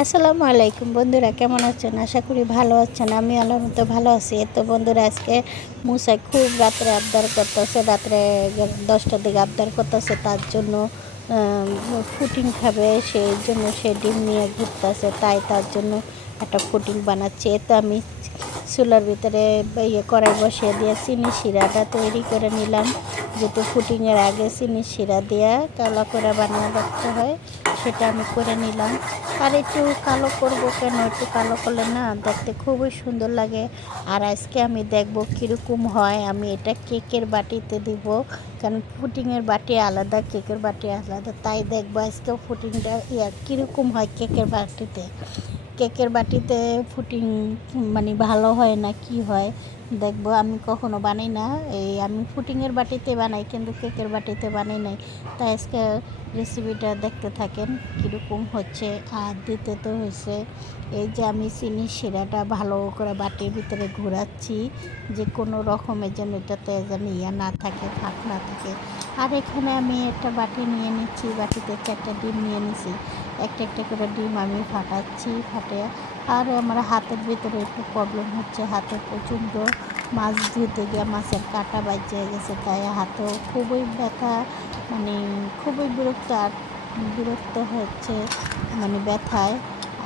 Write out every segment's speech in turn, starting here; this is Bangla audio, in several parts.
আসসালামু আলাইকুম বন্ধুরা, কেমন আছেন? আশা করি ভালো আছেন। আমি আল্লাহর মতো ভালো আছি। তো বন্ধুরা, আজকে মুসা খুব রাত্রে আবদার করতেছে, রাত্রে 10টার দিকে আবদার করতেছে, তার জন্য ফুটিং খাবে। সেই জন্য সে ডিম নিয়ে ঘুরতেছে, তাই তার জন্য একটা ফুটিং বানাচ্ছি। তো আমি চুলার ভিতরে কড়াই বসিয়ে দিয়ে চিনি শিরাটা তৈরি করে নিলাম। যেহেতু ফুটিংয়ের আগে চিনি শিরা দিয়ে কালো করে বানিয়ে রাখতে হয়, সেটা আমি করে নিলাম। আর একটু কালো করব কেন, একটু কালো করলে না দেখতে খুবই সুন্দর লাগে। আর আজকে আমি দেখব কীরকম হয়। আমি এটা কেকের বাটিতে দিব, কারণ পুডিংয়ের বাটি আলাদা, কেকের বাটি আলাদা, তাই দেখবো আজকেও পুডিংটা কীরকম হয় কেকের বাটিতে। কেকের বাটিতে পুডিং মানে ভালো হয় না কি হয় দেখবো। আমি কখনো বানাই না, আমি পুডিংয়ের বাটিতে বানাই, কিন্তু কেকের বাটিতে বানাই নাই। তাই আজকে রেসিপিটা দেখতে থাকেন কীরকম হচ্ছে। আর দিতে তো হয়েছে এই যে আমি চিনি শিরাটা ভালো করে বাটির ভিতরে ঘোরাচ্ছি, যে কোনো রকমের যেন এটাতে যেন না থাকে, ফাঁক না থাকে। আর এখানে আমি একটা বাটি নিয়ে নিচ্ছি, বাটিতে 4টা ডিম নিয়ে নিছি। একটা একটা করে ডিম আমি ফাটাচ্ছি, আর আমার হাতের ভিতরে একটু প্রবলেম হচ্ছে। হাতে প্রচণ্ড মাছ ধুতে গিয়ে মাছের কাঁটা বাজে গেছে, তাই হাতেও খুবই ব্যথা, মানে খুবই বিরক্ত হচ্ছে, মানে ব্যথায়।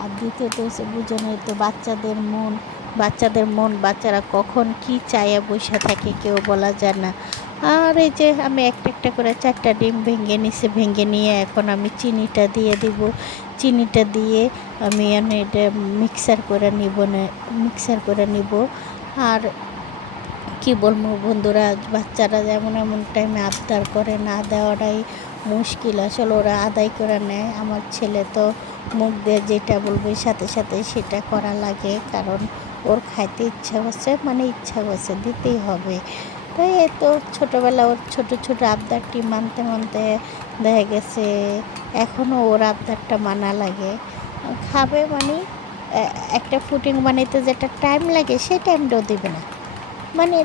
আর দ্বিতীয়ত হচ্ছে বুঝে তো বাচ্চাদের মন বাচ্চারা কখন কি চাইয়া বসে থাকে কেউ বলা যায় না। আর এই যে আমি একটা একটা করে 4টা ডিম ভেঙে নিয়ে এখন আমি চিনিটা দিয়ে দিব। চিনিটা দিয়ে আমি এটা মিক্সার করে নিব। আর কি বলবো বন্ধুরা, বাচ্চারা যেমন এমন টাইমে আবদার করে, না দেওয়াটাই মুশকিল। আসলে ওরা আদায় করে নেয়। আমার ছেলে তো মুখ দিয়ে যেটা বলবে সাথে সাথে সেটা করা লাগে, কারণ ওর খাইতে ইচ্ছা করছে, দিতেই হবে। তাই এত ছোটোবেলা ওর ছোট আবদারটি মানতে মানতে দেখা গেছে এখনও ওর আবদারটা মানা লাগে। খাবে একটা পুডিং বানাইতে যেটা টাইম লাগে সেই টাইমটাও দেবে না,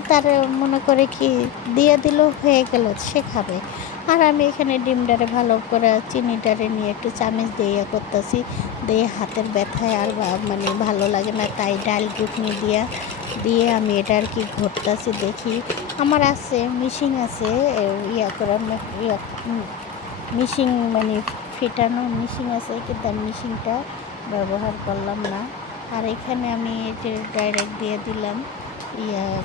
তার মনে করে কি দিয়ে দিল হয়ে গেল, সে খাবে। আর আমি এখানে ডিমটারে ভালো করে চিনিটারে নিয়ে একটু চামচ দিয়ে করতেছি, দিয়ে হাতের ব্যথায় আর ভালো লাগে না, তাই ডাল ঘুটনি দিয়ে আমি এটা আর কি ঘটতেছি। দেখি আমার আছে মিশিং আছে, মিশিং ফিটানো মিশিং আছে, কিন্তু আমি মিশিংটা ব্যবহার করলাম না। আর এখানে আমি এটা ডাইরেক্ট দিয়ে দিলাম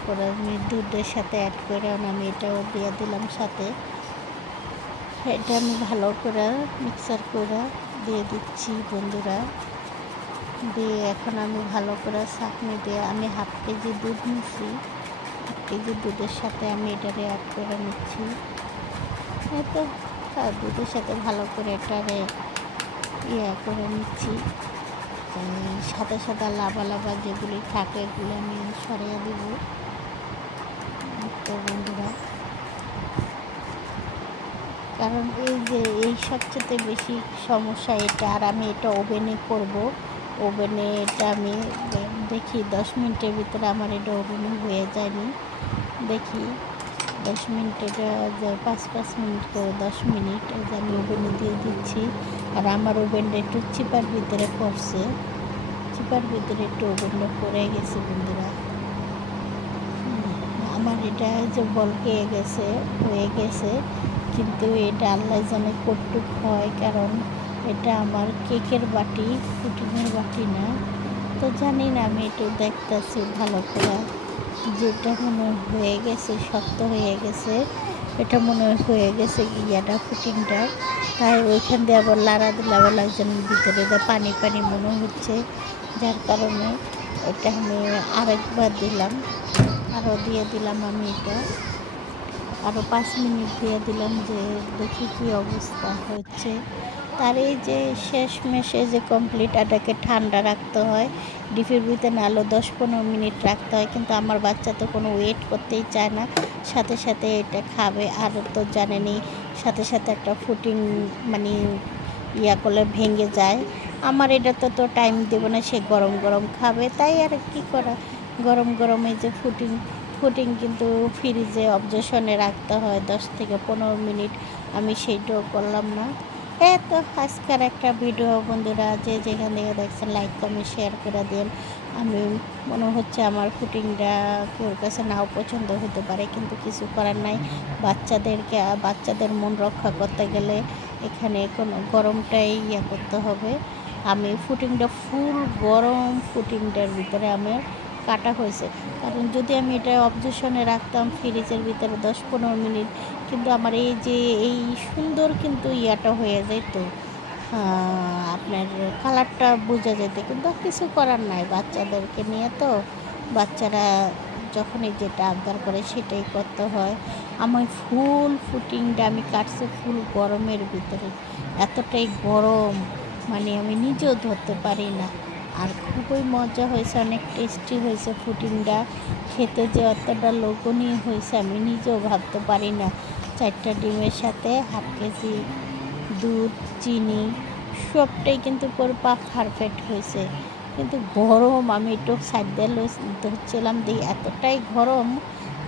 করে, আমি দুধের সাথে অ্যাড করে আমি এটাও দিয়ে দিলাম সাথে। এটা আমি ভালো করে মিক্সার করে দিয়ে দিচ্ছি বন্ধুরা। দিয়ে এখন আমি ভালো করে চাটনি দিয়ে আমি হাফ কেজি দুধ নিচ্ছি, হাফ কেজি দুধের সাথে আমি এটারে অ্যাড করে নিচ্ছি। তো দুধের সাথে ভালো করে এটারে করে নিচ্ছি। সাদা সাদা লাভা যেগুলি থাকে এগুলো আমি সরিয়ে দেব। তো বন্ধুরা, কারণ এই সবচেয়ে বেশি সমস্যা এটা। আর আমি এটা ওভেনে করব। ওভেনে এটা আমি দেখি 10 মিনিটের ভিতরে আমার এটা ওভেনে হয়ে যায়নি। দেখি 10 মিনিট, এটা 5 মিনিট করে 10 মিনিট আমি ওভেনে দিয়ে দিচ্ছি। আর আমার ওভেনটা একটু চিপার ভিতরে পড়ছে, চিপার ভিতরে একটু ওভেনটা পড়ে গেছে বন্ধুরা। আমার এটা যে বলকে হয়ে গেছে, কিন্তু এটা আল্লাহ জানে কতটুক হয়, কারণ এটা আমার কেকের বাটি, পুডিংয়ের বাটি না। তো জানি না, আমি একটু দেখতেছি ভালো করে, যেটা মনে হয়ে গেছে শক্ত হয়ে গেছে, এটা মনে হয়ে গেছে পুডিংটা। তাই ওইখান দিয়ে আবার লাড়া দিলে আবার লাগছে ভিতরে পানি মনে হচ্ছে, যার কারণে এটা আমি আরেকবার দিলাম, আরও দিয়ে দিলাম আমি এটা আরও 5 মিনিট দিয়ে দিলাম, যে দেখি কী অবস্থা হচ্ছে। তার এই যে শেষমেশে যে কমপ্লিট, এটাকে ঠান্ডা রাখতে হয়, ডিপের ভিতরে আলো 10-15 মিনিট রাখতে হয়। কিন্তু আমার বাচ্চা তো কোনো ওয়েট করতেই চায় না, সাথে সাথে এটা খাবে। আর তো জানেনই, সাথে সাথে একটা ফুটিং করলে ভেঙে যায়। আমার এটা তো টাইম দেবো না, সে গরম গরম খাবে, তাই আর কি করা। গরম এই যে ফুটিং কিন্তু ফ্রিজে অবজেশনে রাখতে হয় 10 থেকে 15 মিনিট। আমি সেইটাও করলাম না, এই তো আজকের একটা ভিডিও বন্ধুরা যে যেখান থেকে দেখছেন লাইক কমেন্ট শেয়ার করে দিন। আমি মনে হচ্ছে আমার ফুটিংটা কেউর কাছে নাও পছন্দ হতে পারে, কিন্তু কিছু করার নাই। বাচ্চাদের মন রক্ষা করতে গেলে এখানে কোনো গরমটাই করতে হবে। আমি ফুটিংটা ফুল গরম ফুটিংটার ভিতরে আমার কাটা হয়েছে, কারণ যদি আমি এটা অবজেশনে রাখতাম ফ্রিজের ভিতরে 10-15 মিনিট, কিন্তু আমার এই সুন্দর কিন্তু হয়ে যেত, আপনার কালারটা বোঝা যেত, কিন্তু কিছু করার নাই। বাচ্চাদেরকে নিয়ে তো বাচ্চারা যখনই যেটা আবদার করে সেটাই করতে হয়। আমার ফুল ফুটিংটা আমি কাটছি ফুল গরমের ভিতরে, এতটাই গরম মানে আমি নিজেও ধরতে পারি না। আর খুবই মজা হয়েছে, অনেক টেস্টি হয়েছে ফুটিংটা, খেতে যে অতটা লোভনীয় হয়েছে আমি নিজেও ভাবতে পারি না। 4টা ডিমের সাথে হাফ কেজি দুধ, চিনি সবটাই কিন্তু পুরো পারফেক্ট হয়েছে। কিন্তু গরম, আমি একটু সাইড দিয়ে ধরছিলাম দিয়ে এতটাই গরম,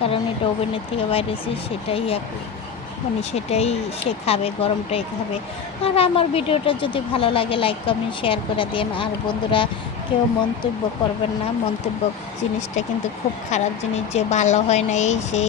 কারণ এটা ওভেনের থেকে বাইরেছি, সেটাই মানে সেটাই সে খাবে, গরমটাই খাবে। আর আমার ভিডিওটা যদি ভালো লাগে লাইক কমেন্ট শেয়ার করে দিন। আর বন্ধুরা কেউ মন্তব্য করবেন না, মন্তব্য জিনিসটা কিন্তু খুব খারাপ জিনিস, যে ভালো হয় না এই সেই